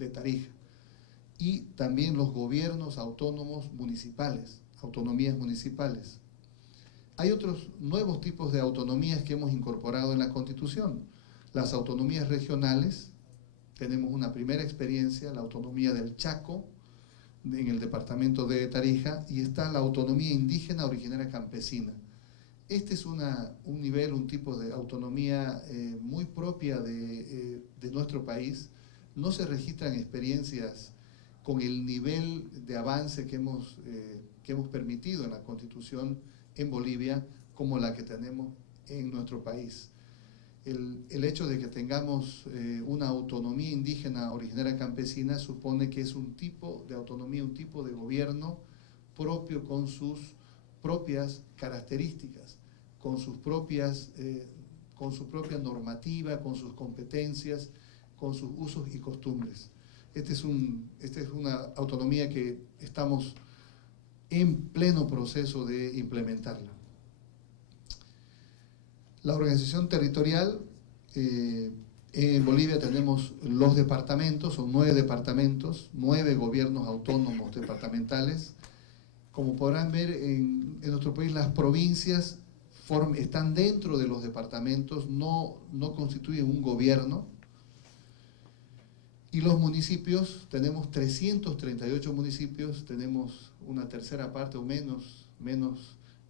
de Tarija. Y también los gobiernos autónomos municipales, autonomías municipales. Hay otros nuevos tipos de autonomías que hemos incorporado en la Constitución. Las autonomías regionales, tenemos una primera experiencia, la autonomía del Chaco, en el departamento de Tarija, y está la autonomía indígena originaria campesina. Este es un nivel, un tipo de autonomía muy propia de nuestro país. No se registran experiencias con el nivel de avance que hemos permitido en la Constitución en Bolivia como la que tenemos en nuestro país. El hecho de que tengamos una autonomía indígena originaria campesina supone que es un tipo de autonomía, un tipo de gobierno propio con sus propias características, con su propia normativa, con sus competencias, con sus usos y costumbres. Esta es una autonomía que estamos en pleno proceso de implementarla. La organización territorial, en Bolivia tenemos los departamentos, son 9 departamentos, 9 gobiernos autónomos departamentales. Como podrán ver, en nuestro país las provincias están dentro de los departamentos, no constituyen un gobierno. Y los municipios, tenemos 338 municipios, tenemos una tercera parte o menos,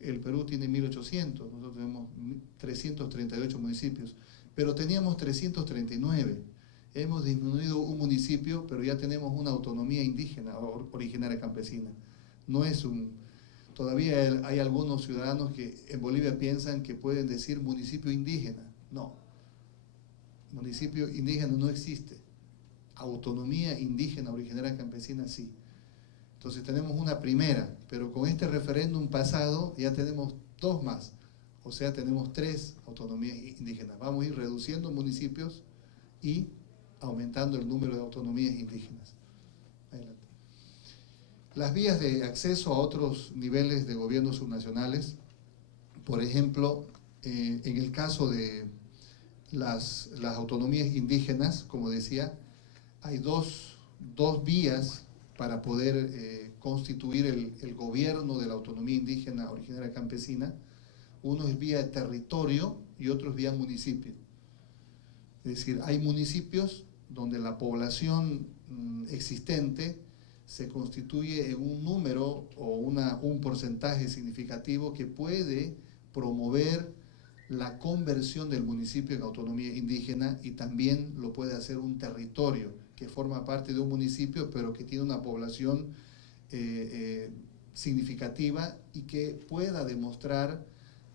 el Perú tiene 1800, nosotros tenemos 338 municipios, pero teníamos 339. Hemos disminuido un municipio, pero ya tenemos una autonomía indígena originaria campesina. No es todavía hay algunos ciudadanos que en Bolivia piensan que pueden decir municipio indígena. No, municipio indígena no existe. Autonomía indígena originaria campesina sí. Entonces tenemos una primera, pero con este referéndum pasado ya tenemos 2 más, o sea, tenemos 3 autonomías indígenas. Vamos a ir reduciendo municipios y aumentando el número de autonomías indígenas. Adelante. Las vías de acceso a otros niveles de gobiernos subnacionales, por ejemplo, en el caso de las autonomías indígenas, como decía, hay dos vías para poder constituir el gobierno de la autonomía indígena originaria campesina. Uno es vía territorio y otro es vía municipio. Es decir, hay municipios donde la población existente se constituye en un número o un porcentaje significativo que puede promover la conversión del municipio en autonomía indígena, y también lo puede hacer un territorio que forma parte de un municipio pero que tiene una población significativa y que pueda demostrar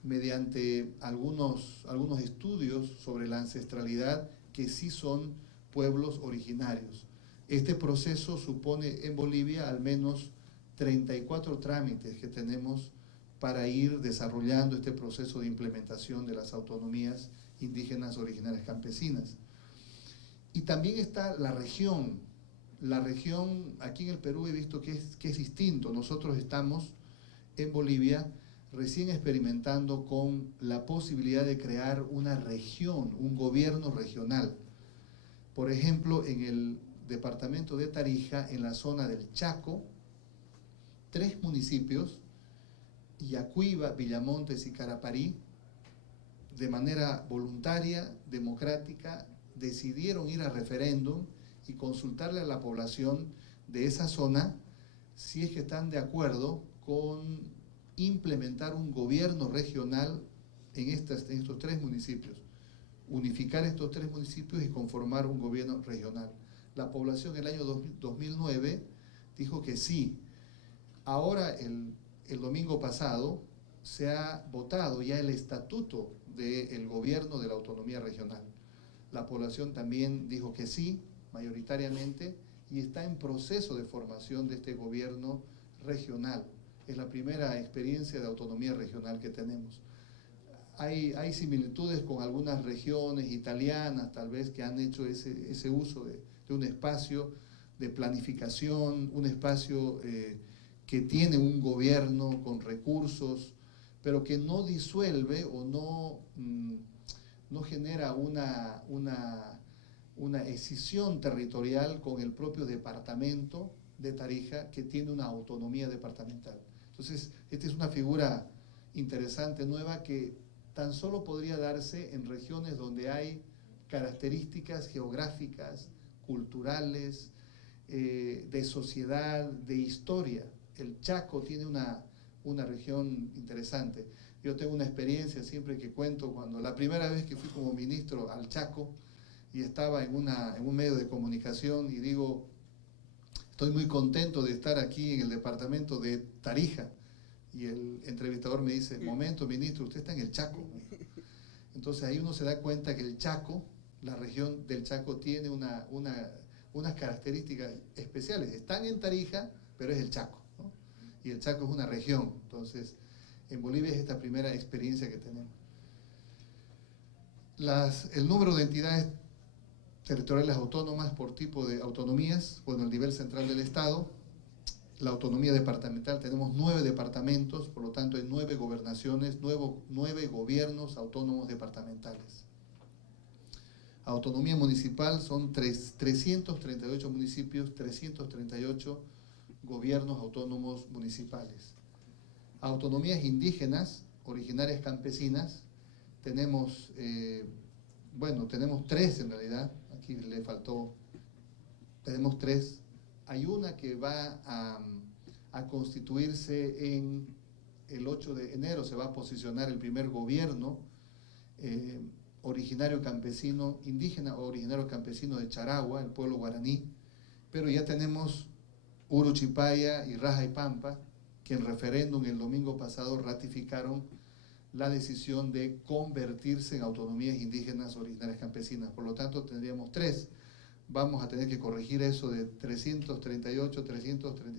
mediante algunos estudios sobre la ancestralidad que sí son pueblos originarios. Este proceso supone en Bolivia al menos 34 trámites que tenemos para ir desarrollando este proceso de implementación de las autonomías indígenas originarias campesinas. Y también está la región. La región, aquí en el Perú he visto que es distinto. Nosotros estamos en Bolivia recién experimentando con la posibilidad de crear una región, un gobierno regional. Por ejemplo, en el departamento de Tarija, en la zona del Chaco, 3 municipios, Yacuiba, Villamontes y Caraparí, de manera voluntaria, democrática, decidieron ir a referéndum y consultarle a la población de esa zona si es que están de acuerdo con implementar un gobierno regional en estos 3 municipios, unificar estos 3 municipios y conformar un gobierno regional. La población en el año 2009 dijo que sí. Ahora, el domingo pasado, se ha votado ya el estatuto del gobierno de la autonomía regional. La población también dijo que sí, mayoritariamente, y está en proceso de formación de este gobierno regional. Es la primera experiencia de autonomía regional que tenemos. Hay similitudes con algunas regiones italianas, tal vez, que han hecho ese uso de un espacio de planificación, un espacio que tiene un gobierno con recursos, pero que no disuelve o no genera una escisión territorial con el propio departamento de Tarija, que tiene una autonomía departamental. Entonces, esta es una figura interesante, nueva, que tan solo podría darse en regiones donde hay características geográficas, culturales, de sociedad, de historia. El Chaco tiene una región interesante. Yo tengo una experiencia siempre que cuento, cuando la primera vez que fui como ministro al Chaco y estaba en un medio de comunicación y digo, estoy muy contento de estar aquí en el departamento de Tarija. Y el entrevistador me dice, momento, ministro, usted está en el Chaco. Entonces ahí uno se da cuenta que el Chaco, la región del Chaco, tiene unas características especiales. Están en Tarija, pero es el Chaco, ¿no? Y el Chaco es una región. Entonces, en Bolivia es esta primera experiencia que tenemos. El número de entidades territoriales autónomas por tipo de autonomías, bueno, el nivel central del Estado, la autonomía departamental, tenemos 9 departamentos, por lo tanto hay 9 gobernaciones, 9 gobiernos autónomos departamentales. Autonomía municipal son 338 municipios, 338 gobiernos autónomos municipales. Autonomías indígenas, originarias campesinas, tenemos, tenemos 3 en realidad, aquí le faltó, tenemos 3. Hay una que va a constituirse en el 8 de enero, se va a posicionar el primer gobierno originario campesino, indígena o originario campesino de Charagua, el pueblo guaraní, pero ya tenemos Uruchipaya y Raja y Pampa, que en referéndum el domingo pasado ratificaron la decisión de convertirse en autonomías indígenas originarias campesinas. Por lo tanto, tendríamos 3. Vamos a tener que corregir eso de 338,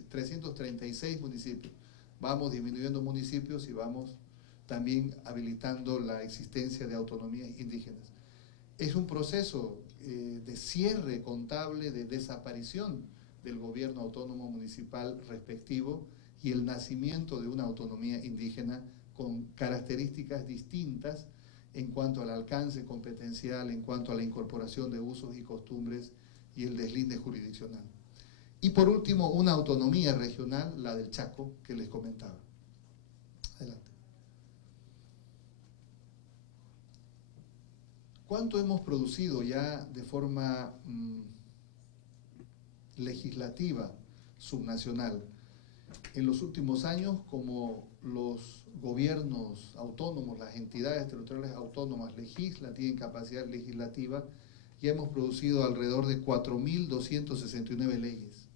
336 municipios. Vamos disminuyendo municipios y vamos también habilitando la existencia de autonomías indígenas. Es un proceso de cierre contable, de desaparición del gobierno autónomo municipal respectivo y el nacimiento de una autonomía indígena con características distintas en cuanto al alcance competencial, en cuanto a la incorporación de usos y costumbres y el deslinde jurisdiccional. Y por último, una autonomía regional, la del Chaco, que les comentaba. Adelante. ¿Cuánto hemos producido ya de forma legislativa subnacional? En los últimos años, como los gobiernos autónomos, las entidades territoriales autónomas tienen capacidad legislativa, ya hemos producido alrededor de 4.269 leyes.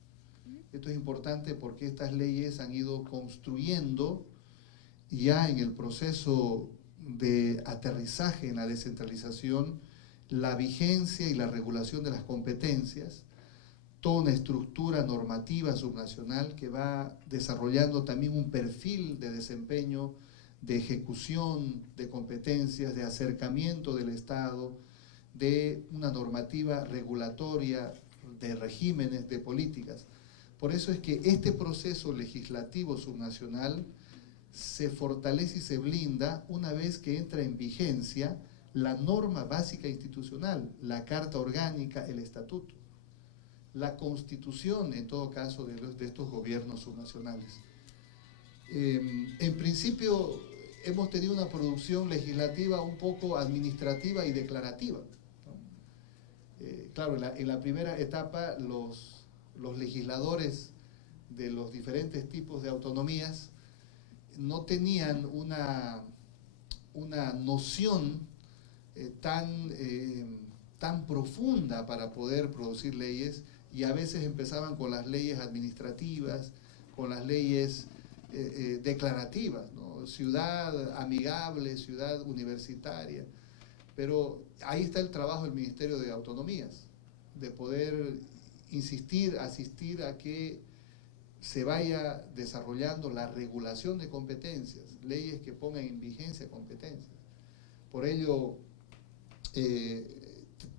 Esto es importante porque estas leyes han ido construyendo ya en el proceso de aterrizaje en la descentralización la vigencia y la regulación de las competencias, toda una estructura normativa subnacional que va desarrollando también un perfil de desempeño, de ejecución de competencias, de acercamiento del Estado, de una normativa regulatoria, de regímenes, de políticas. Por eso es que este proceso legislativo subnacional se fortalece y se blinda una vez que entra en vigencia la norma básica institucional, la Carta Orgánica, el Estatuto, la Constitución, en todo caso, de estos gobiernos subnacionales. En principio, hemos tenido una producción legislativa un poco administrativa y declarativa, ¿no? Claro, en la primera etapa, los legisladores de los diferentes tipos de autonomías no tenían una noción tan profunda para poder producir leyes, y a veces empezaban con las leyes administrativas, con las leyes declarativas, ¿no? Ciudad amigable, ciudad universitaria. Pero ahí está el trabajo del Ministerio de Autonomías, de poder insistir, asistir a que se vaya desarrollando la regulación de competencias, leyes que pongan en vigencia competencias. Por ello,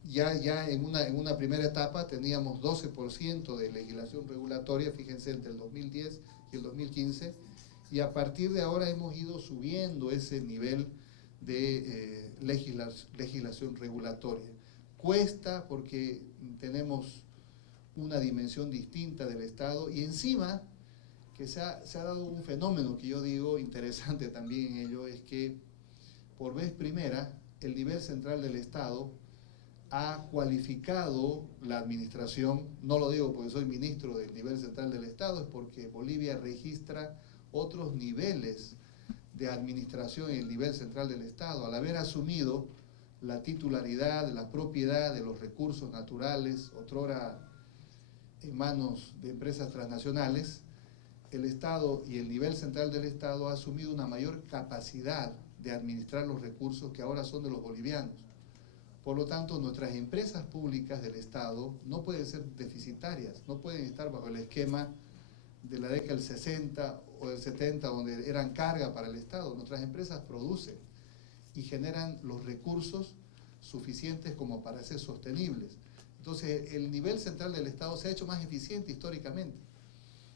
ya en una primera etapa teníamos 12% de legislación regulatoria, fíjense, entre el 2010 y el 2015, y a partir de ahora hemos ido subiendo ese nivel de legislación regulatoria. cuesta porque tenemos una dimensión distinta del Estado y encima que se ha dado un fenómeno que yo digo interesante también en ello, es que por vez primera el nivel central del Estado ha cualificado la administración, no lo digo porque soy ministro del nivel central del Estado, es porque Bolivia registra otros niveles de administración en el nivel central del Estado, al haber asumido la titularidad, la propiedad de los recursos naturales, otrora en manos de empresas transnacionales, el Estado y el nivel central del Estado ha asumido una mayor capacidad de administrar los recursos que ahora son de los bolivianos. Por lo tanto, nuestras empresas públicas del Estado no pueden ser deficitarias, no pueden estar bajo el esquema de la década del 60 o del 70, donde eran carga para el Estado. Nuestras empresas producen y generan los recursos suficientes como para ser sostenibles. Entonces, el nivel central del Estado se ha hecho más eficiente históricamente.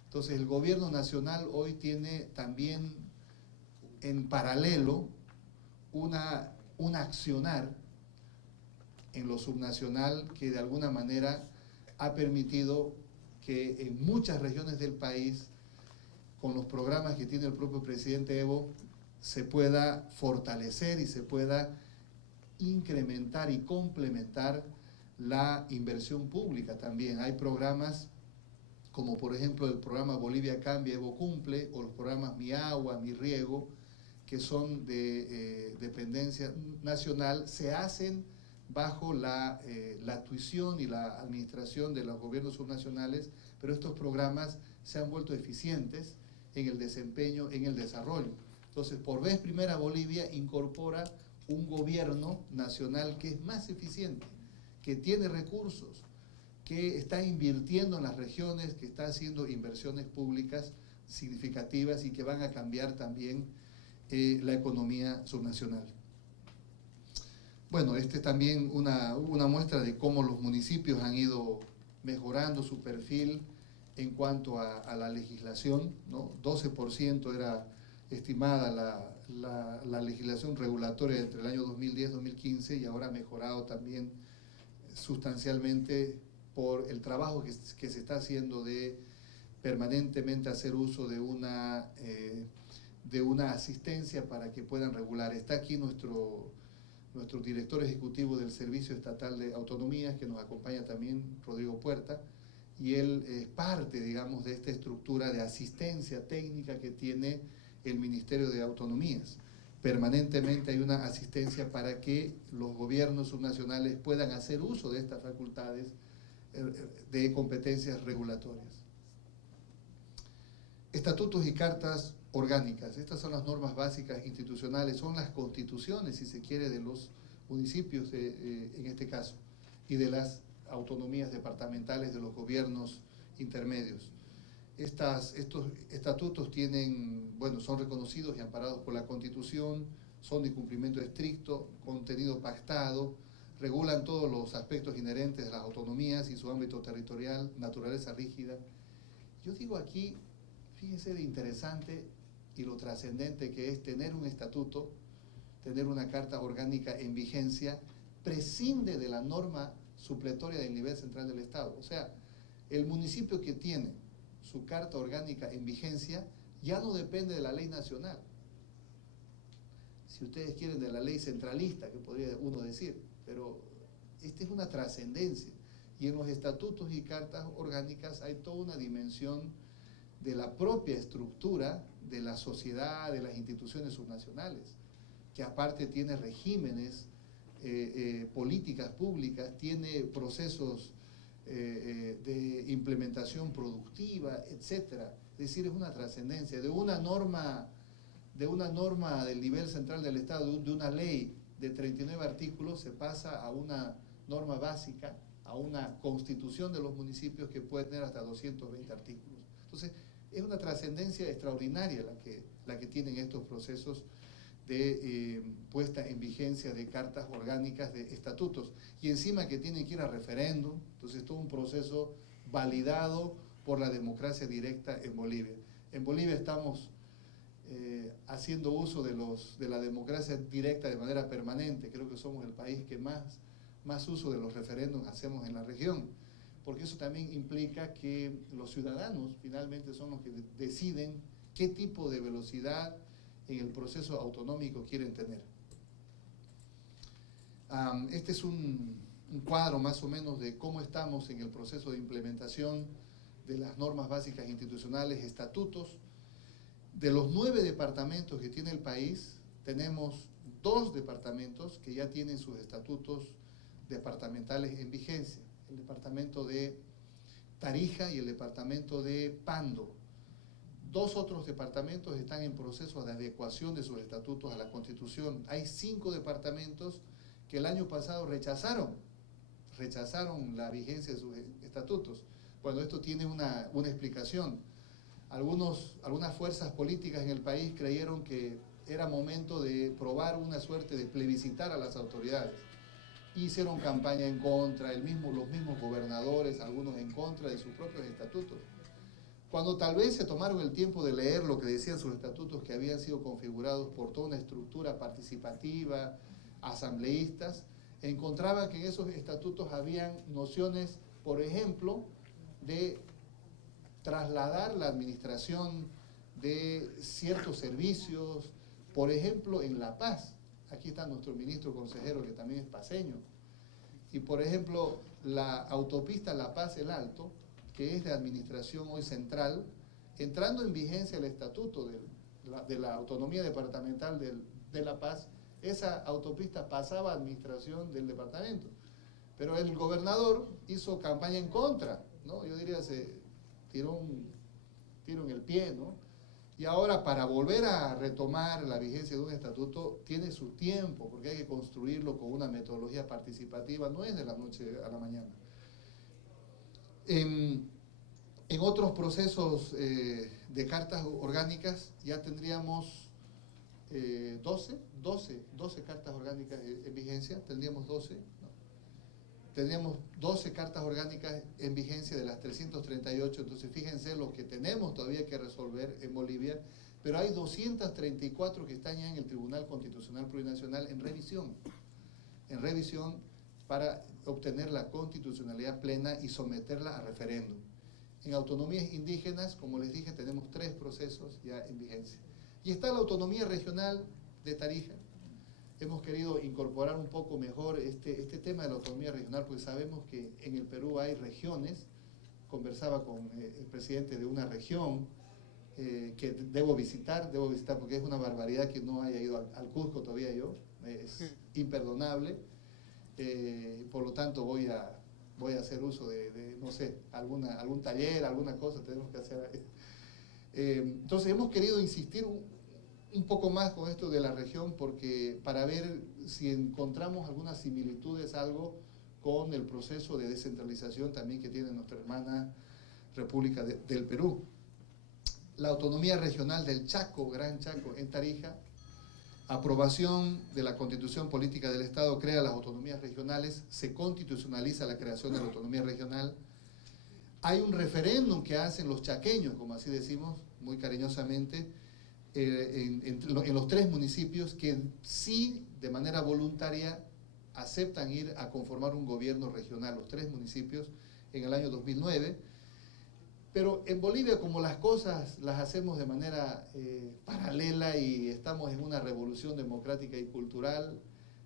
Entonces, el gobierno nacional hoy tiene también en paralelo un accionar en lo subnacional que de alguna manera ha permitido que en muchas regiones del país, con los programas que tiene el propio presidente Evo, se pueda fortalecer y se pueda incrementar y complementar la inversión pública también. Hay programas como por ejemplo el programa Bolivia Cambia, Evo Cumple, o los programas Mi Agua, Mi Riego, que son de dependencia nacional, se hacen bajo la tuición y la administración de los gobiernos subnacionales, pero estos programas se han vuelto eficientes en el desempeño, en el desarrollo. Entonces, por vez primera Bolivia incorpora un gobierno nacional que es más eficiente, que tiene recursos, que está invirtiendo en las regiones, que está haciendo inversiones públicas significativas y que van a cambiar también la economía subnacional. Bueno, este es también una muestra de cómo los municipios han ido mejorando su perfil en cuanto a la legislación, ¿no? 12% era estimada la legislación regulatoria entre el año 2010-2015 y ahora ha mejorado también sustancialmente por el trabajo que se está haciendo de permanentemente hacer uso de una asistencia para que puedan regular. Está aquí nuestro director ejecutivo del Servicio Estatal de Autonomías, que nos acompaña también, Rodrigo Puerta, y él es parte, digamos, de esta estructura de asistencia técnica que tiene el Ministerio de Autonomías. Permanentemente hay una asistencia para que los gobiernos subnacionales puedan hacer uso de estas facultades de competencias regulatorias. Estatutos y cartas orgánicas. Estas son las normas básicas institucionales, son las constituciones, si se quiere, de los municipios en este caso, y de las autonomías departamentales de los gobiernos intermedios. Estos estatutos son reconocidos y amparados por la Constitución, son de cumplimiento estricto, contenido pactado, regulan todos los aspectos inherentes de las autonomías y su ámbito territorial, naturaleza rígida. Yo digo aquí, fíjense de interesante y lo trascendente que es tener un estatuto, tener una carta orgánica en vigencia, prescinde de la norma supletoria del nivel central del Estado. O sea, el municipio que tiene su carta orgánica en vigencia ya no depende de la ley nacional. Si ustedes quieren, de la ley centralista, que podría uno decir, pero esta es una trascendencia. Y en los estatutos y cartas orgánicas hay toda una dimensión de la propia estructura de la sociedad, de las instituciones subnacionales, que aparte tiene regímenes, políticas públicas, tiene procesos de implementación productiva, etcétera. Es decir, es una trascendencia de una norma del nivel central del Estado, de una ley de 39 artículos, se pasa a una norma básica, a una constitución de los municipios que puede tener hasta 220 artículos. Entonces, es una trascendencia extraordinaria la que tienen estos procesos de puesta en vigencia de cartas orgánicas de estatutos. Y encima que tienen que ir a referéndum, entonces todo un proceso validado por la democracia directa en Bolivia. En Bolivia estamos haciendo uso de la democracia directa de manera permanente. Creo que somos el país que más más uso de los referéndums hacemos en la región, porque eso también implica que los ciudadanos finalmente son los que deciden qué tipo de velocidad en el proceso autonómico quieren tener. Este es un cuadro más o menos de cómo estamos en el proceso de implementación de las normas básicas institucionales, estatutos. De los 9 departamentos que tiene el país, tenemos 2 departamentos que ya tienen sus estatutos departamentales en vigencia. El departamento de Tarija y el departamento de Pando. 2 otros departamentos están en proceso de adecuación de sus estatutos a la Constitución. Hay 5 departamentos que el año pasado rechazaron la vigencia de sus estatutos. Bueno, esto tiene una explicación. Algunas fuerzas políticas en el país creyeron que era momento de probar una suerte de plebiscitar a las autoridades. Hicieron campaña en contra, los mismos gobernadores, algunos en contra de sus propios estatutos. Cuando tal vez se tomaron el tiempo de leer lo que decían sus estatutos, que habían sido configurados por toda una estructura participativa, asambleístas, encontraban que en esos estatutos habían nociones, por ejemplo, de trasladar la administración de ciertos servicios, por ejemplo, en La Paz. Aquí está nuestro ministro consejero, que también es paceño. Y, por ejemplo, la autopista La Paz-El Alto, que es de administración hoy central, entrando en vigencia el estatuto de la autonomía departamental de La Paz, esa autopista pasaba a administración del departamento. Pero el gobernador hizo campaña en contra, ¿no? Yo diría, se tiró un tiro en el pie, ¿no? Y ahora, para volver a retomar la vigencia de un estatuto, tiene su tiempo, porque hay que construirlo con una metodología participativa, no es de la noche a la mañana. En otros procesos de cartas orgánicas ya tendríamos 12 cartas orgánicas en vigencia, tendríamos 12, ¿no? Tendríamos 12 cartas orgánicas en vigencia de las 338, entonces fíjense lo que tenemos todavía que resolver en Bolivia, pero hay 234 que están ya en el Tribunal Constitucional Plurinacional en revisión para obtener la constitucionalidad plena y someterla a referéndum. En autonomías indígenas, como les dije, tenemos 3 procesos ya en vigencia. Y está la autonomía regional de Tarija. Hemos querido incorporar un poco mejor este tema de la autonomía regional, porque sabemos que en el Perú hay regiones. Conversaba con el presidente de una región que debo visitar porque es una barbaridad que no haya ido al Cusco todavía yo, es imperdonable. Por lo tanto voy a hacer uso de no sé, algún taller, alguna cosa tenemos que hacer. Entonces hemos querido insistir un poco más con esto de la región, porque para ver si encontramos algunas similitudes, algo con el proceso de descentralización también que tiene nuestra hermana República del Perú. La autonomía regional del Chaco, Gran Chaco, en Tarija. Aprobación de la Constitución Política del Estado crea las autonomías regionales, se constitucionaliza la creación de la autonomía regional. Hay un referéndum que hacen los chaqueños, como así decimos muy cariñosamente, en los 3 municipios que sí, de manera voluntaria, aceptan ir a conformar un gobierno regional, los 3 municipios, en el año 2009. Pero en Bolivia, como las cosas las hacemos de manera paralela y estamos en una revolución democrática y cultural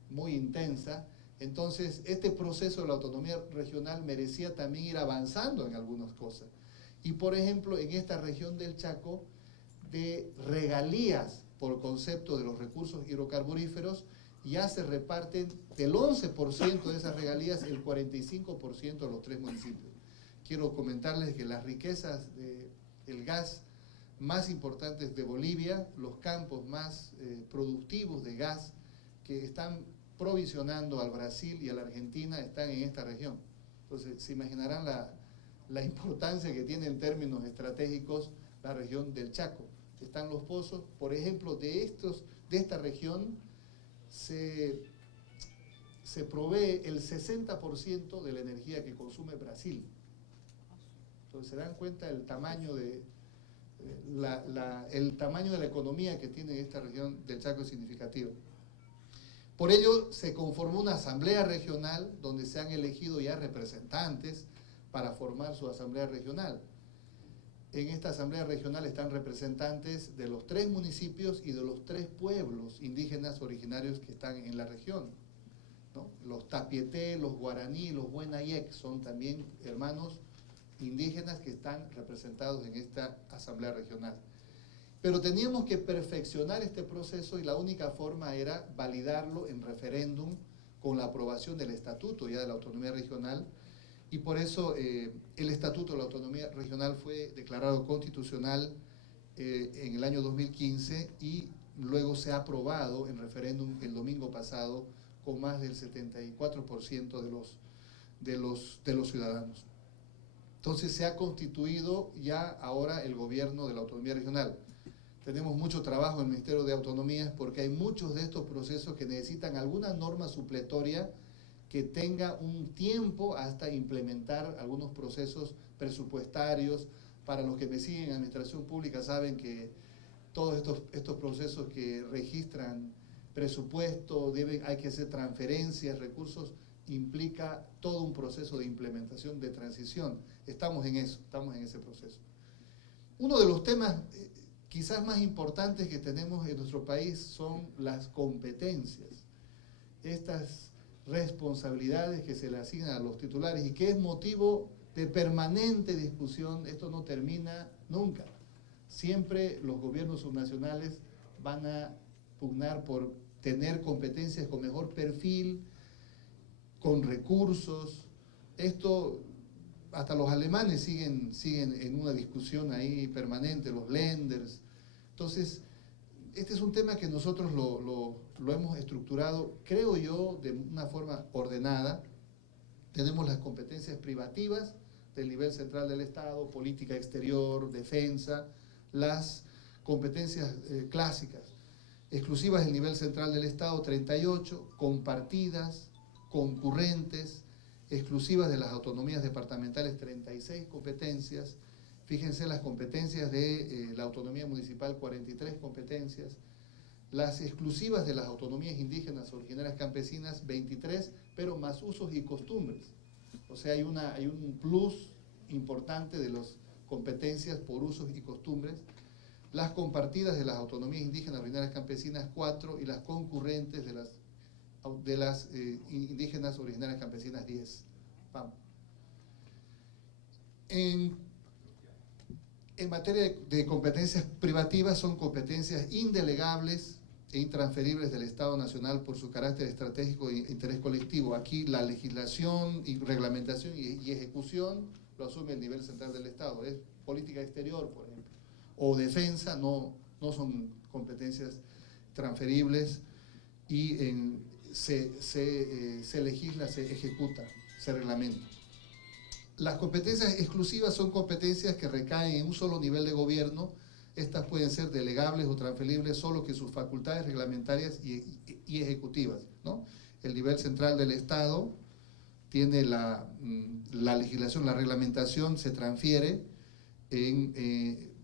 muy intensa, entonces este proceso de la autonomía regional merecía también ir avanzando en algunas cosas. Y por ejemplo, en esta región del Chaco, de regalías por concepto de los recursos hidrocarburíferos, ya se reparten del 11% de esas regalías, el 45% a los 3 municipios. Quiero comentarles que las riquezas del gas más importantes de Bolivia, los campos más productivos de gas que están provisionando al Brasil y a la Argentina, están en esta región. Entonces, se imaginarán la importancia que tiene en términos estratégicos la región del Chaco. Están los pozos, por ejemplo, de esta región se provee el 60% de la energía que consume Brasil. Entonces se dan cuenta el tamaño de la economía que tiene esta región del Chaco es significativo. Por ello se conformó una asamblea regional donde se han elegido ya representantes para formar su asamblea regional. En esta asamblea regional están representantes de los 3 municipios y de los 3 pueblos indígenas originarios que están en la región, ¿no? Los Tapieté, los Guaraní, los Huenayek son también hermanos indígenas que están representados en esta asamblea regional. Pero teníamos que perfeccionar este proceso y la única forma era validarlo en referéndum con la aprobación del estatuto ya de la autonomía regional, y por eso el estatuto de la autonomía regional fue declarado constitucional en el año 2015 y luego se ha aprobado en referéndum el domingo pasado con más del 74% de los ciudadanos. Entonces se ha constituido ya ahora el gobierno de la autonomía regional. Tenemos mucho trabajo en el Ministerio de Autonomías porque hay muchos de estos procesos que necesitan alguna norma supletoria que tenga un tiempo hasta implementar algunos procesos presupuestarios. Para los que me siguen en administración pública saben que todos estos procesos que registran presupuesto, hay que hacer transferencias, recursos, implica todo un proceso de implementación, de transición. Estamos en eso, estamos en ese proceso. Uno de los temas quizás más importantes que tenemos en nuestro país son las competencias, estas responsabilidades que se le asignan a los titulares y que es motivo de permanente discusión. Esto no termina nunca. Siempre los gobiernos subnacionales van a pugnar por tener competencias con mejor perfil, con recursos. Esto, hasta los alemanes siguen en una discusión ahí permanente, los lenders. Entonces, este es un tema que nosotros lo hemos estructurado, creo yo, de una forma ordenada. Tenemos las competencias privativas del nivel central del Estado, política exterior, defensa, las competencias clásicas, exclusivas del nivel central del Estado, 38, compartidas, concurrentes, exclusivas de las autonomías departamentales, 36 competencias. Fíjense las competencias de la autonomía municipal, 43 competencias. Las exclusivas de las autonomías indígenas originarias campesinas, 23, pero más usos y costumbres. O sea, hay un plus importante de las competencias por usos y costumbres. Las compartidas de las autonomías indígenas originarias campesinas, 4, y las concurrentes de las indígenas originarias campesinas, 10. Vamos. En materia de competencias privativas, son competencias indelegables e intransferibles del Estado Nacional por su carácter estratégico e interés colectivo. Aquí la legislación y reglamentación y ejecución lo asume el nivel central del Estado. Es política exterior, por ejemplo, o defensa, no son competencias transferibles, y se legisla, se ejecuta, se reglamenta. Las competencias exclusivas son competencias que recaen en un solo nivel de gobierno. Estas pueden ser delegables o transferibles solo que sus facultades reglamentarias y ejecutivas, ¿no? El nivel central del Estado tiene la legislación, la reglamentación se transfiere,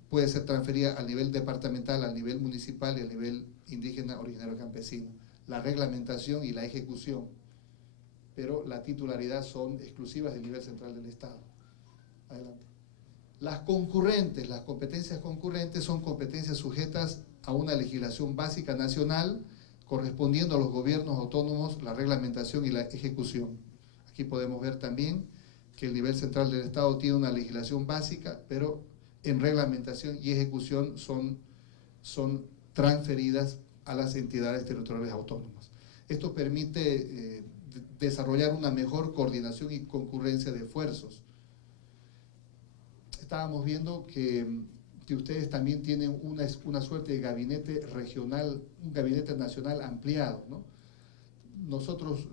puede ser transferida al nivel departamental, al nivel municipal y al nivel indígena originario campesino. La reglamentación y la ejecución, pero la titularidad son exclusivas del nivel central del Estado. Adelante. Las concurrentes, las competencias concurrentes son competencias sujetas a una legislación básica nacional, correspondiendo a los gobiernos autónomos la reglamentación y la ejecución. Aquí podemos ver también que el nivel central del Estado tiene una legislación básica, pero en reglamentación y ejecución son transferidas a las entidades territoriales autónomas. Esto permite desarrollar una mejor coordinación y concurrencia de esfuerzos. Estábamos viendo que ustedes también tienen una suerte de gabinete regional, un gabinete nacional ampliado, ¿no? Nosotros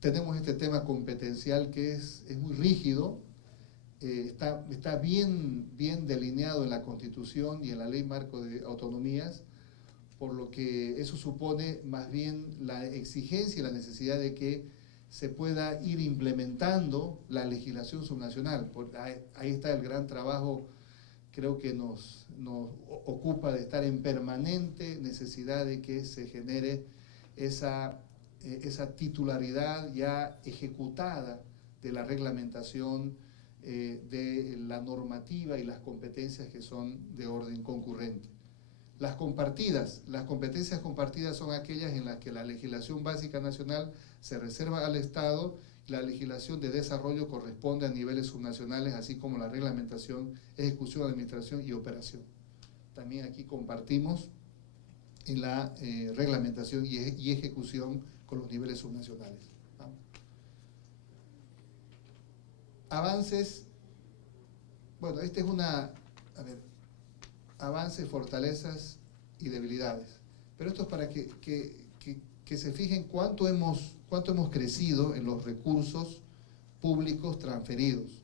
tenemos este tema competencial que es muy rígido, está bien delineado en la Constitución y en la Ley Marco de Autonomías, por lo que eso supone más bien la exigencia y la necesidad de que se pueda ir implementando la legislación subnacional. Ahí está el gran trabajo, creo que nos ocupa, de estar en permanente necesidad de que se genere esa esa titularidad ya ejecutada de la reglamentación, de la normativa y las competencias que son de orden concurrente. Las competencias compartidas son aquellas en las que la legislación básica nacional se reserva al Estado, la legislación de desarrollo corresponde a niveles subnacionales, así como la reglamentación, ejecución, administración y operación. También aquí compartimos en la reglamentación y ejecución con los niveles subnacionales. ¿Vamos? Avances, bueno, este es avances, fortalezas y debilidades. Pero esto es para que se fijen cuánto hemos crecido en los recursos públicos transferidos.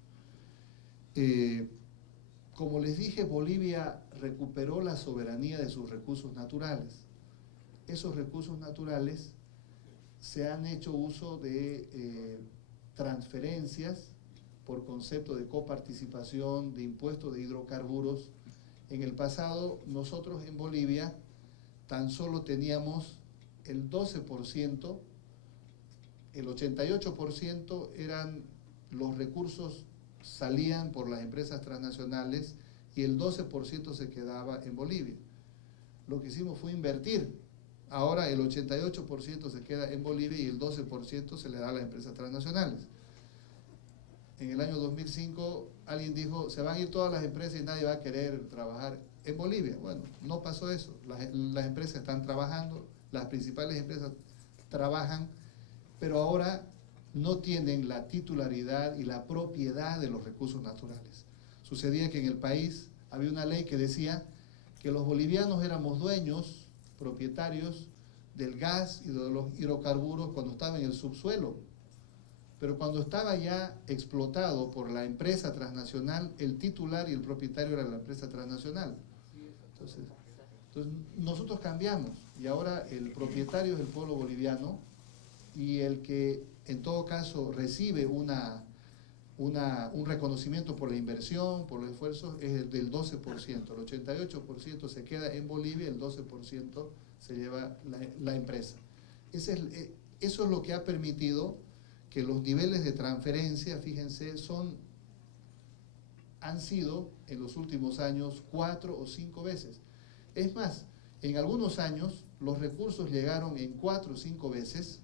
Como les dije, Bolivia recuperó la soberanía de sus recursos naturales. Esos recursos naturales se han hecho uso de transferencias por concepto de coparticipación, de impuestos de hidrocarburos. En el pasado, nosotros en Bolivia tan solo teníamos el 12%, el 88% eran los recursos salían por las empresas transnacionales y el 12% se quedaba en Bolivia. Lo que hicimos fue invertir. Ahora el 88% se queda en Bolivia y el 12% se le da a las empresas transnacionales. En el año 2005 alguien dijo, se van a ir todas las empresas y nadie va a querer trabajar en Bolivia. Bueno, no pasó eso. Las empresas están trabajando, las principales empresas trabajan, pero ahora no tienen la titularidad y la propiedad de los recursos naturales. Sucedía que en el país había una ley que decía que los bolivianos éramos dueños, propietarios del gas y de los hidrocarburos cuando estaba en el subsuelo. Pero cuando estaba ya explotado por la empresa transnacional, el titular y el propietario era la empresa transnacional. Entonces nosotros cambiamos y ahora el propietario es el pueblo boliviano y el que en todo caso recibe un reconocimiento por la inversión, por los esfuerzos, es el del 12%. El 88% se queda en Bolivia, el 12% se lleva la empresa. Eso es lo que ha permitido que los niveles de transferencia, fíjense, han sido en los últimos años 4 o 5 veces. Es más, en algunos años los recursos llegaron en 4 o 5 veces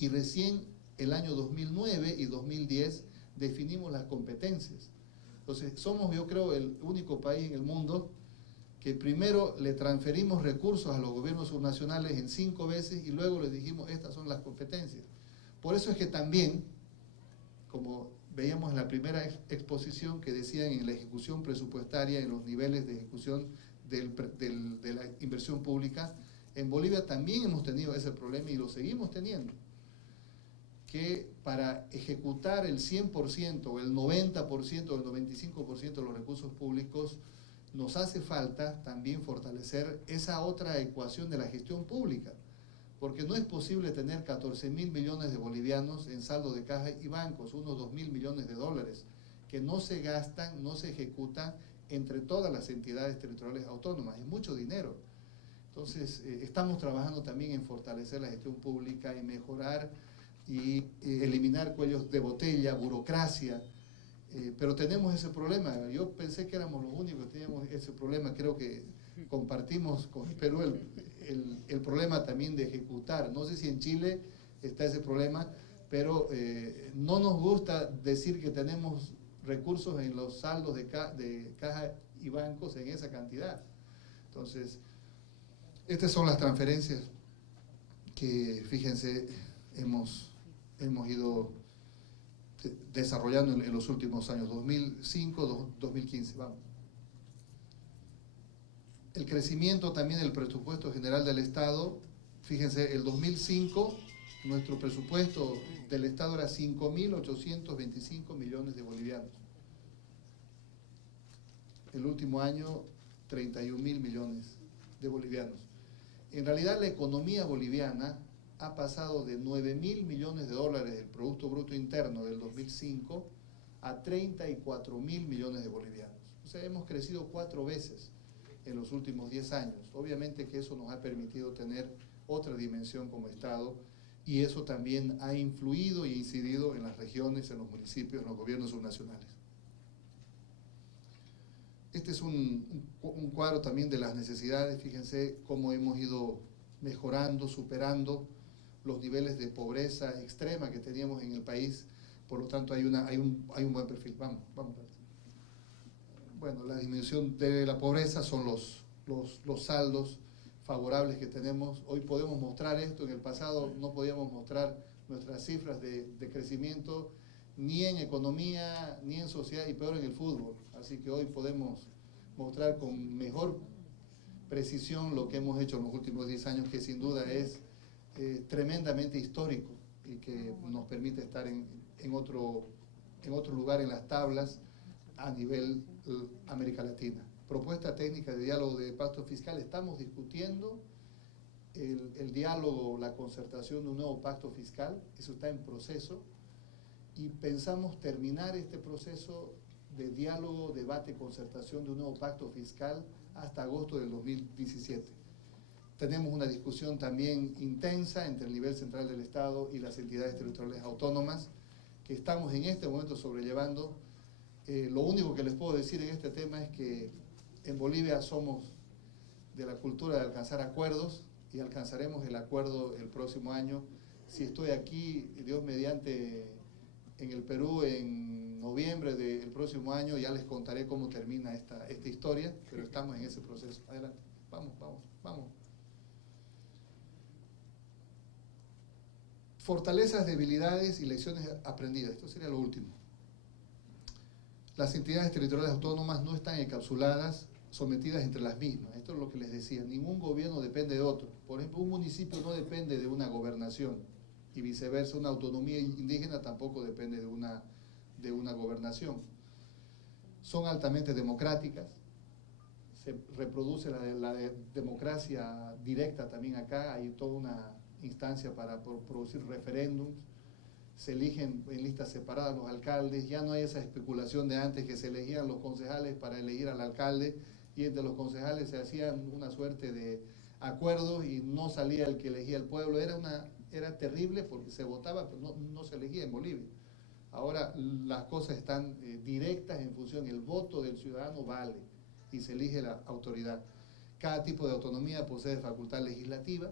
y recién el año 2009 y 2010 definimos las competencias. Entonces, somos, yo creo, el único país en el mundo que primero le transferimos recursos a los gobiernos subnacionales en 5 veces y luego les dijimos, estas son las competencias. Por eso es que también, como veíamos en la primera exposición que decían en la ejecución presupuestaria, en los niveles de ejecución de la inversión pública, en Bolivia también hemos tenido ese problema y lo seguimos teniendo, que para ejecutar el 100% o el 90% o el 95% de los recursos públicos nos hace falta también fortalecer esa otra ecuación de la gestión pública, porque no es posible tener 14.000 millones de bolivianos en saldo de caja y bancos, unos 2.000 millones de dólares, que no se gastan, no se ejecutan entre todas las entidades territoriales autónomas. Es mucho dinero. Entonces, estamos trabajando también en fortalecer la gestión pública y mejorar y eliminar cuellos de botella, burocracia, pero tenemos ese problema. Yo pensé que éramos los únicos que teníamos ese problema. Creo que compartimos con Perú el problema también de ejecutar. No sé si en Chile está ese problema, pero no nos gusta decir que tenemos recursos en los saldos de caja y bancos en esa cantidad. Entonces, estas son las transferencias que, fíjense, hemos ido desarrollando en los últimos años, 2005, 2015, vamos. El crecimiento también del presupuesto general del Estado, fíjense, el 2005 nuestro presupuesto del Estado era 5.825 millones de bolivianos. El último año, 31.000 millones de bolivianos. En realidad la economía boliviana ha pasado de 9.000 millones de dólares del Producto Bruto Interno del 2005 a 34.000 millones de bolivianos. O sea, hemos crecido 4 veces en los últimos 10 años. Obviamente que eso nos ha permitido tener otra dimensión como Estado y eso también ha influido e incidido en las regiones, en los municipios, en los gobiernos subnacionales. Este es un cuadro también de las necesidades. Fíjense cómo hemos ido mejorando, superando los niveles de pobreza extrema que teníamos en el país. Por lo tanto, hay un buen perfil. Vamos. Bueno, la disminución de la pobreza son los saldos favorables que tenemos. Hoy podemos mostrar esto. En el pasado no podíamos mostrar nuestras cifras de crecimiento ni en economía, ni en sociedad, y peor en el fútbol. Así que hoy podemos mostrar con mejor precisión lo que hemos hecho en los últimos 10 años, que sin duda es tremendamente histórico y que nos permite estar en otro lugar en las tablas a nivel América Latina. Propuesta técnica de diálogo de pacto fiscal. Estamos discutiendo el diálogo, la concertación de un nuevo pacto fiscal. Eso está en proceso. Y pensamos terminar este proceso de diálogo, debate, concertación de un nuevo pacto fiscal hasta agosto del 2017. Tenemos una discusión también intensa entre el nivel central del Estado y las entidades territoriales autónomas que estamos en este momento sobrellevando. Lo único que les puedo decir en este tema es que en Bolivia somos de la cultura de alcanzar acuerdos y alcanzaremos el acuerdo el próximo año. Si estoy aquí, Dios mediante, en el Perú en noviembre del próximo año, ya les contaré cómo termina esta historia, pero estamos en ese proceso. Adelante, vamos. Fortalezas, debilidades y lecciones aprendidas. Esto sería lo último. Las entidades territoriales autónomas no están encapsuladas, sometidas entre las mismas. Esto es lo que les decía. Ningún gobierno depende de otro. Por ejemplo, un municipio no depende de una gobernación y viceversa. Una autonomía indígena tampoco depende de una gobernación. Son altamente democráticas. Se reproduce la democracia directa también acá. Hay toda una instancia para producir referéndums. Se eligen en listas separadas los alcaldes, ya no hay esa especulación de antes que se elegían los concejales para elegir al alcalde y entre los concejales se hacían una suerte de acuerdos y no salía el que elegía el pueblo. Era terrible porque se votaba, pero no se elegía en Bolivia. Ahora las cosas están directas en función, el voto del ciudadano vale y se elige la autoridad. Cada tipo de autonomía posee facultad legislativa,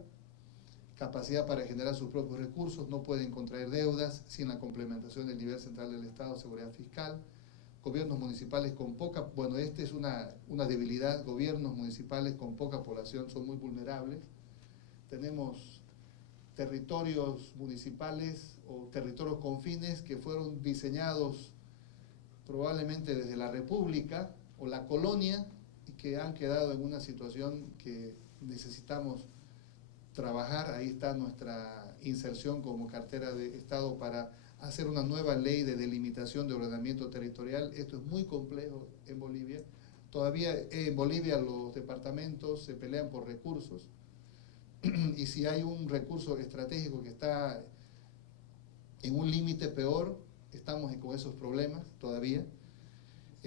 capacidad para generar sus propios recursos, no pueden contraer deudas sin la complementación del nivel central del Estado, seguridad fiscal. Gobiernos municipales con poca, bueno, esta es una debilidad, gobiernos municipales con poca población son muy vulnerables. Tenemos territorios municipales o territorios con fines que fueron diseñados probablemente desde la República o la colonia y que han quedado en una situación que necesitamos trabajar. Ahí está nuestra inserción como cartera de Estado para hacer una nueva ley de delimitación de ordenamiento territorial. Esto es muy complejo en Bolivia. Todavía en Bolivia los departamentos se pelean por recursos y si hay un recurso estratégico que está en un límite peor, estamos con esos problemas todavía.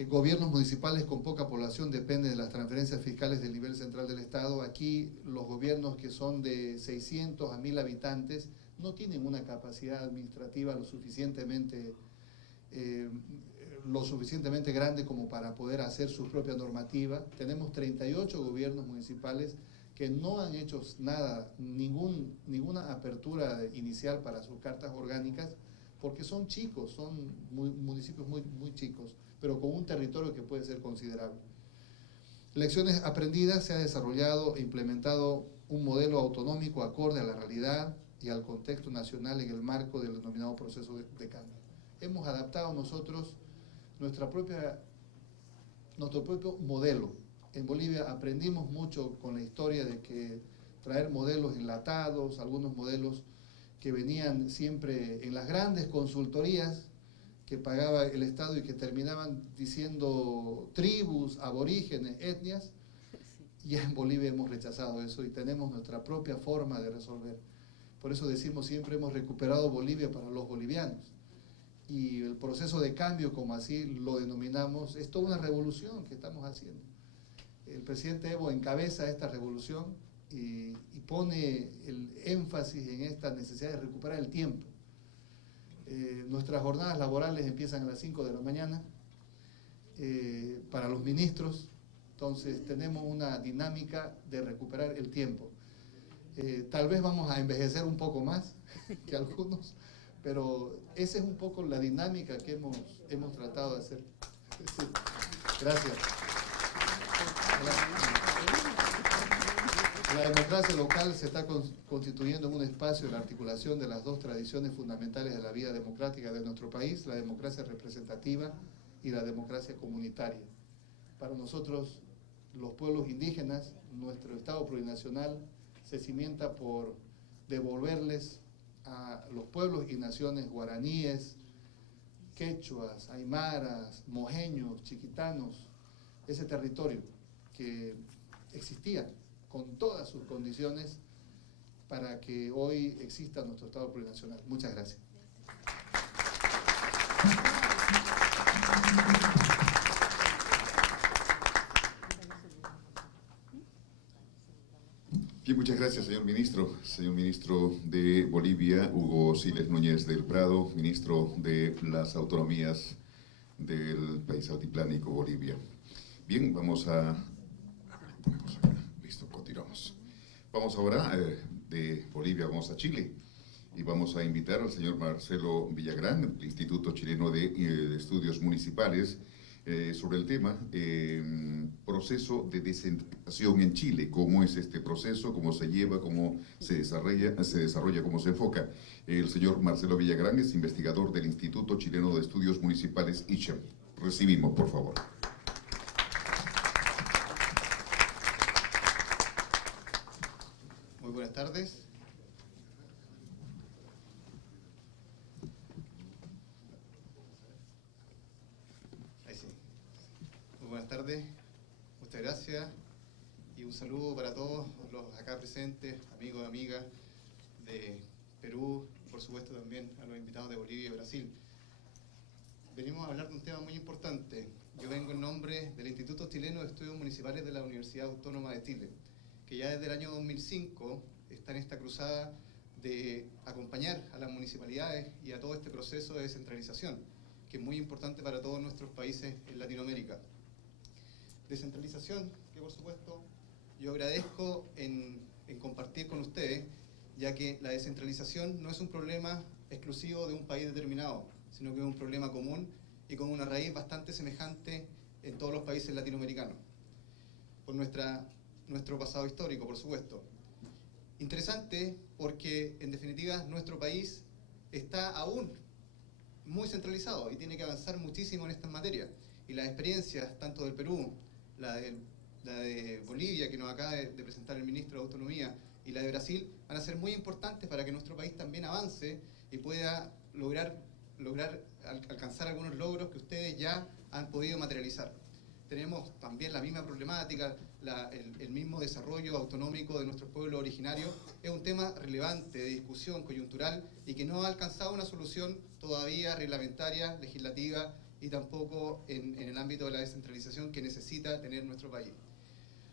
Gobiernos municipales con poca población dependen de las transferencias fiscales del nivel central del Estado. Aquí los gobiernos que son de 600 a 1000 habitantes no tienen una capacidad administrativa lo suficientemente grande como para poder hacer su propia normativa. Tenemos 38 gobiernos municipales que no han hecho nada, ninguna apertura inicial para sus cartas orgánicas, porque son chicos, son municipios muy chicos, pero con un territorio que puede ser considerable. Lecciones aprendidas: se ha desarrollado e implementado un modelo autonómico acorde a la realidad y al contexto nacional en el marco del denominado proceso de cambio. Hemos adaptado nosotros nuestro propio modelo. En Bolivia aprendimos mucho con la historia de que traer modelos enlatados, algunos modelos que venían siempre en las grandes consultorías que pagaba el Estado y que terminaban diciendo tribus, aborígenes, etnias. Ya en Bolivia hemos rechazado eso y tenemos nuestra propia forma de resolver. Por eso decimos siempre hemos recuperado Bolivia para los bolivianos. Y el proceso de cambio, como así lo denominamos, es toda una revolución que estamos haciendo. El presidente Evo encabeza esta revolución y pone el énfasis en esta necesidad de recuperar el tiempo. Nuestras jornadas laborales empiezan a las 5 de la mañana para los ministros, entonces tenemos una dinámica de recuperar el tiempo. Tal vez vamos a envejecer un poco más que algunos, pero esa es un poco la dinámica que hemos tratado de hacer. Sí. Gracias. La democracia local se está constituyendo en un espacio de la articulación de las dos tradiciones fundamentales de la vida democrática de nuestro país, la democracia representativa y la democracia comunitaria. Para nosotros, los pueblos indígenas, nuestro Estado plurinacional se cimienta por devolverles a los pueblos y naciones guaraníes, quechuas, aymaras, mojeños, chiquitanos, ese territorio que existía con todas sus condiciones para que hoy exista nuestro Estado plurinacional. Muchas gracias. Bien, muchas gracias, señor ministro de Bolivia, Hugo Siles Núñez del Prado, ministro de las Autonomías del país altiplánico, Bolivia. Bien, vamos a... Listo, continuamos. Vamos ahora de Bolivia, vamos a Chile y vamos a invitar al señor Marcelo Villagrán, del Instituto Chileno de Estudios Municipales, sobre el tema proceso de descentralización en Chile. ¿Cómo es este proceso? ¿Cómo se lleva? ¿Cómo se desarrolla? ¿Cómo se enfoca? El señor Marcelo Villagrán es investigador del Instituto Chileno de Estudios Municipales, ICHEM. Recibimos, por favor. Muy buenas tardes. Buenas tardes, muchas gracias y un saludo para todos los acá presentes, amigos y amigas de Perú y por supuesto también a los invitados de Bolivia y Brasil. Venimos a hablar de un tema muy importante. Yo vengo en nombre del Instituto Chileno de Estudios Municipales de la Universidad Autónoma de Chile, que ya desde el año 2005 está en esta cruzada de acompañar a las municipalidades y a todo este proceso de descentralización, que es muy importante para todos nuestros países en Latinoamérica. Descentralización que por supuesto yo agradezco en compartir con ustedes, ya que la descentralización no es un problema exclusivo de un país determinado, sino que es un problema común y con una raíz bastante semejante en todos los países latinoamericanos, por nuestro pasado histórico, por supuesto. Interesante porque, en definitiva, nuestro país está aún muy centralizado y tiene que avanzar muchísimo en estas materias. Y las experiencias, tanto del Perú, la de Bolivia, que nos acaba de presentar el ministro de Autonomía, y la de Brasil, van a ser muy importantes para que nuestro país también avance y pueda lograr alcanzar algunos logros que ustedes ya han podido materializar. Tenemos también la misma problemática, el mismo desarrollo autonómico de nuestros pueblos originarios. Es un tema relevante, de discusión coyuntural, y que no ha alcanzado una solución todavía reglamentaria, legislativa, y tampoco en el ámbito de la descentralización que necesita tener nuestro país.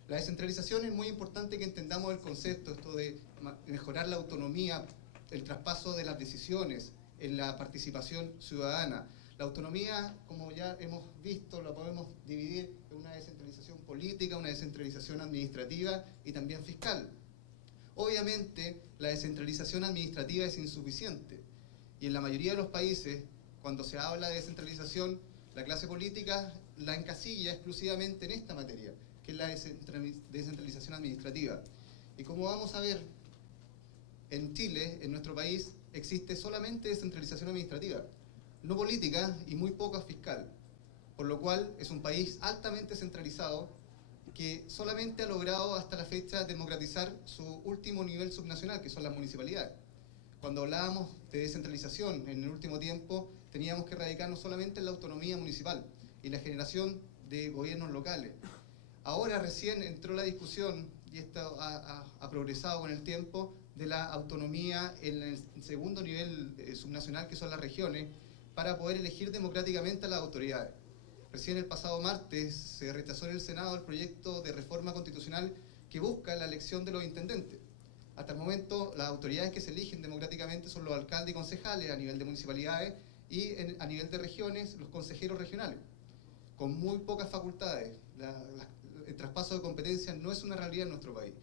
La descentralización es muy importante que entendamos el concepto, esto de mejorar la autonomía, el traspaso de las decisiones, en la participación ciudadana. La autonomía, como ya hemos visto, la podemos dividir en una descentralización política, una descentralización administrativa y también fiscal. Obviamente, la descentralización administrativa es insuficiente y en la mayoría de los países, cuando se habla de descentralización, la clase política la encasilla exclusivamente en esta materia, que es la descentralización administrativa. Y como vamos a ver, en Chile, en nuestro país, existe solamente descentralización administrativa, no política y muy poca fiscal, por lo cual es un país altamente centralizado que solamente ha logrado hasta la fecha democratizar su último nivel subnacional, que son las municipalidades. Cuando hablábamos de descentralización en el último tiempo, teníamos que radicarnos solamente en la autonomía municipal y la generación de gobiernos locales. Ahora recién entró la discusión, y esto ha progresado con el tiempo, de la autonomía en el segundo nivel subnacional, que son las regiones, para poder elegir democráticamente a las autoridades. Recién el pasado martes se rechazó en el Senado el proyecto de reforma constitucional que busca la elección de los intendentes. Hasta el momento, las autoridades que se eligen democráticamente son los alcaldes y concejales a nivel de municipalidades y a nivel de regiones, los consejeros regionales, con muy pocas facultades. El traspaso de competencias no es una realidad en nuestro país.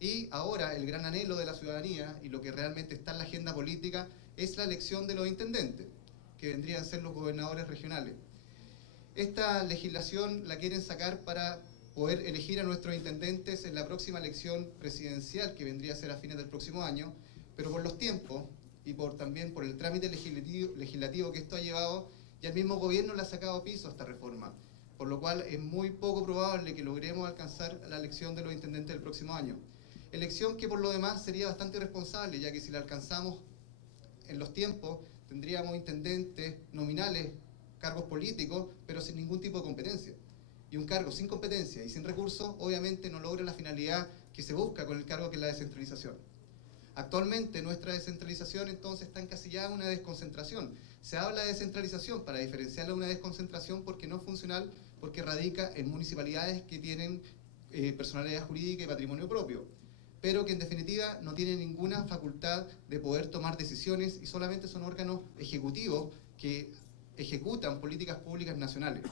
Y ahora el gran anhelo de la ciudadanía y lo que realmente está en la agenda política es la elección de los intendentes, que vendrían a ser los gobernadores regionales. Esta legislación la quieren sacar para poder elegir a nuestros intendentes en la próxima elección presidencial, que vendría a ser a fines del próximo año, pero por los tiempos y también por el trámite legislativo que esto ha llevado, ya el mismo gobierno le ha sacado piso a esta reforma, por lo cual es muy poco probable que logremos alcanzar la elección de los intendentes del próximo año. Elección que por lo demás sería bastante irresponsable, ya que si la alcanzamos en los tiempos, tendríamos intendentes nominales, cargos políticos, pero sin ningún tipo de competencia. Y un cargo sin competencia y sin recursos, obviamente no logra la finalidad que se busca con el cargo, que es la descentralización. Actualmente nuestra descentralización entonces está encasillada en una desconcentración. Se habla de descentralización para diferenciarla de una desconcentración porque no es funcional, porque radica en municipalidades que tienen personalidad jurídica y patrimonio propio, pero que en definitiva no tienen ninguna facultad de poder tomar decisiones y solamente son órganos ejecutivos que ejecutan políticas públicas nacionales.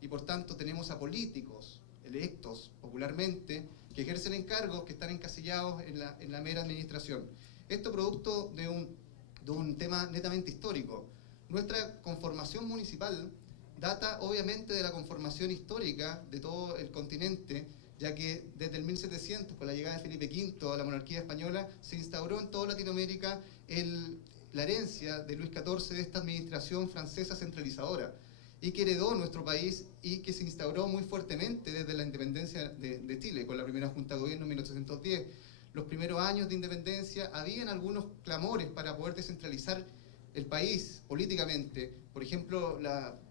Y por tanto tenemos a políticos electos popularmente que ejercen encargos que están encasillados en la mera administración. Esto producto de un tema netamente histórico. Nuestra conformación municipal data obviamente de la conformación histórica de todo el continente, ya que desde el 1700, con la llegada de Felipe V a la monarquía española, se instauró en toda Latinoamérica la herencia de Luis XIV de esta administración francesa centralizadora, y que heredó nuestro país y que se instauró muy fuertemente desde la independencia de Chile, con la primera Junta de Gobierno en 1810. Los primeros años de independencia habían algunos clamores para poder descentralizar el país políticamente. Por ejemplo,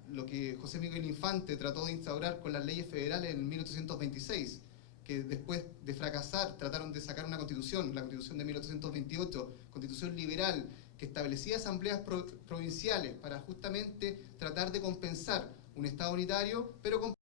lo que José Miguel Infante trató de instaurar con las leyes federales en 1826, que después de fracasar trataron de sacar una constitución, la constitución de 1828, constitución liberal, que establecía asambleas provinciales para justamente tratar de compensar un Estado unitario, pero con